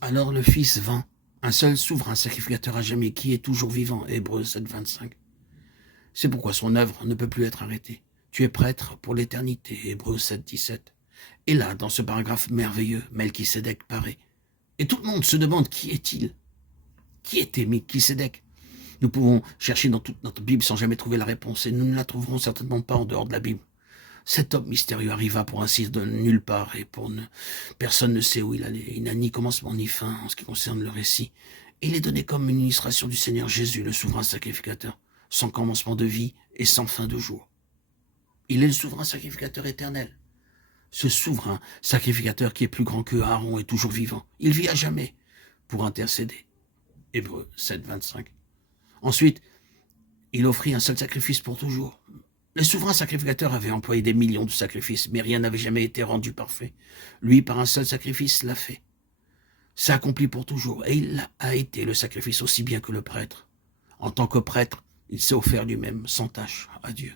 Alors le Fils vint, un seul souverain sacrificateur à jamais, qui est toujours vivant. Hébreux 7, 25. C'est pourquoi son œuvre ne peut plus être arrêtée. Tu es prêtre pour l'éternité. Hébreux 7, 17. Et là, dans ce paragraphe merveilleux, Melchisédek paraît. Et tout le monde se demande qui est-il? Qui était Melchisédek? Nous pouvons chercher dans toute notre Bible sans jamais trouver la réponse, et nous ne la trouverons certainement pas en dehors de la Bible. Cet homme mystérieux arriva pour ainsi dire de nulle part, et personne ne sait où il allait. Il n'a ni commencement ni fin en ce qui concerne le récit. Il est donné comme une illustration du Seigneur Jésus, le souverain sacrificateur, sans commencement de vie et sans fin de jour. Il est le souverain sacrificateur éternel. Ce souverain sacrificateur qui est plus grand que Aaron est toujours vivant. Il vit à jamais pour intercéder. Hébreux 7, 25. Ensuite, il offrit un seul sacrifice pour toujours. Les souverains sacrificateurs avaient employé des millions de sacrifices, mais rien n'avait jamais été rendu parfait. Lui, par un seul sacrifice, l'a fait. C'est accompli pour toujours, et il a été le sacrifice aussi bien que le prêtre. En tant que prêtre, il s'est offert lui-même, sans tâche, à Dieu.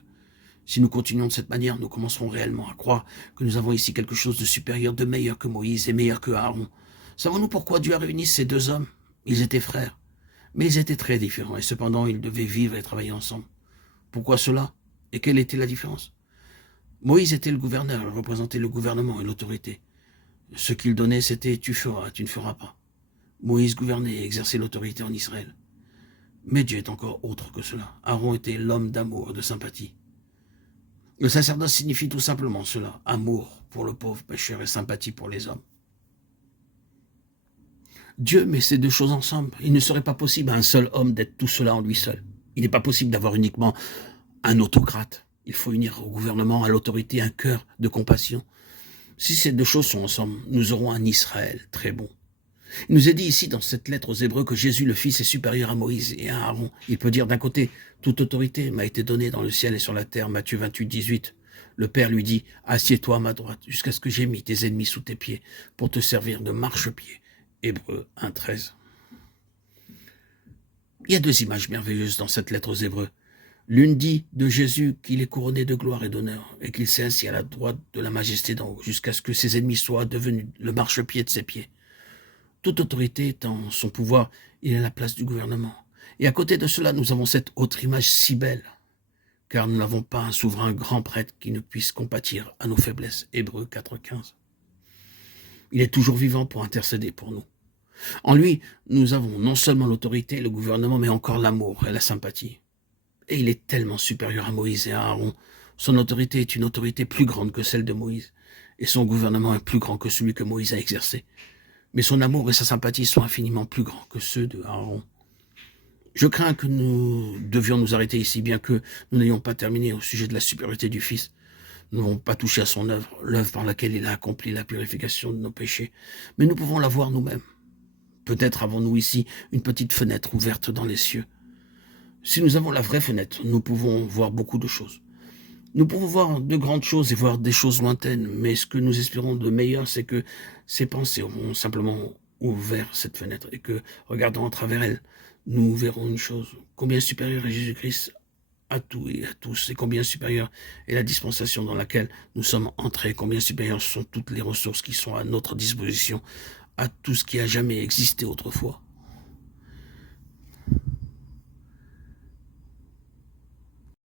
Si nous continuons de cette manière, nous commencerons réellement à croire que nous avons ici quelque chose de supérieur, de meilleur que Moïse et meilleur que Aaron. Savons-nous pourquoi Dieu a réuni ces deux hommes? Ils étaient frères, mais ils étaient très différents, et cependant ils devaient vivre et travailler ensemble. Pourquoi cela? Et quelle était la différence? Moïse était le gouverneur, il représentait le gouvernement et l'autorité. Ce qu'il donnait, c'était « tu feras, tu ne feras pas ». Moïse gouvernait et exerçait l'autorité en Israël. Mais Dieu est encore autre que cela. Aaron était l'homme d'amour et de sympathie. Le sacerdoce signifie tout simplement cela, amour pour le pauvre pécheur et sympathie pour les hommes. Dieu met ces deux choses ensemble. Il ne serait pas possible à un seul homme d'être tout cela en lui seul. Il n'est pas possible d'avoir uniquement un autocrate. Il faut unir au gouvernement, à l'autorité, un cœur de compassion. Si ces deux choses sont ensemble, nous aurons un Israël très bon. Il nous est dit ici dans cette lettre aux Hébreux que Jésus le Fils est supérieur à Moïse et à Aaron. Il peut dire d'un côté, toute autorité m'a été donnée dans le ciel et sur la terre, Matthieu 28, 18. Le Père lui dit, assieds-toi à ma droite jusqu'à ce que j'aie mis tes ennemis sous tes pieds pour te servir de marchepied. Hébreux 1, 13. Il y a deux images merveilleuses dans cette lettre aux Hébreux. L'une dit de Jésus qu'il est couronné de gloire et d'honneur et qu'il s'est assis à la droite de la majesté d'en haut jusqu'à ce que ses ennemis soient devenus le marchepied de ses pieds. Toute autorité étant son pouvoir, il est à la place du gouvernement. Et à côté de cela, nous avons cette autre image si belle, car nous n'avons pas un souverain grand prêtre qui ne puisse compatir à nos faiblesses. Hébreux 4, 15. Il est toujours vivant pour intercéder pour nous. En lui, nous avons non seulement l'autorité et le gouvernement, mais encore l'amour et la sympathie. Et il est tellement supérieur à Moïse et à Aaron. Son autorité est une autorité plus grande que celle de Moïse, et son gouvernement est plus grand que celui que Moïse a exercé. Mais son amour et sa sympathie sont infiniment plus grands que ceux de Aaron. Je crains que nous devions nous arrêter ici, bien que nous n'ayons pas terminé au sujet de la supériorité du Fils. Nous n'avons pas touché à son œuvre, l'œuvre par laquelle il a accompli la purification de nos péchés, mais nous pouvons la voir nous-mêmes. Peut-être avons-nous ici une petite fenêtre ouverte dans les cieux. Si nous avons la vraie fenêtre, nous pouvons voir beaucoup de choses. Nous pouvons voir de grandes choses et voir des choses lointaines, mais ce que nous espérons de meilleur, c'est que ces pensées auront simplement ouvert cette fenêtre et que, regardant à travers elle, nous verrons une chose. Combien supérieur est Jésus-Christ à tout et à tous, et combien supérieure est la dispensation dans laquelle nous sommes entrés, combien supérieures sont toutes les ressources qui sont à notre disposition, à tout ce qui a jamais existé autrefois.